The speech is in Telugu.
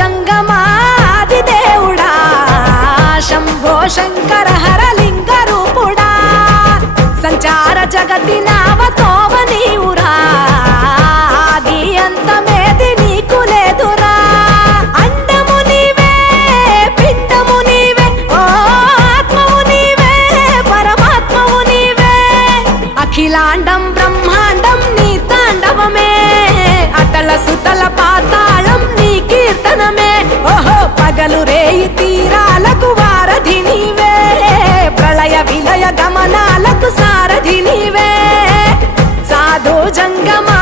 జంగమాది దేవుడా శంభో శంకర హరలింగ రూపుడా సంచార జగతి నావతోవ నీవురా ఆది అంతమేది నీకు లేదురా అండము నీవే పిండము నీవే ఓ ఆత్మవు నీవే పరమాత్మవు నీవే అఖిలాండం బ్రహ్మాండం నీ తాండవమే అతల సుతల పాతాళం నీ కీర్తనమే ఓహో పగలు రేయి తీరాలకు వారధి నీవే ప్రళయ విలయ గమనాలకు సారథి నీవే సాధు జంగమా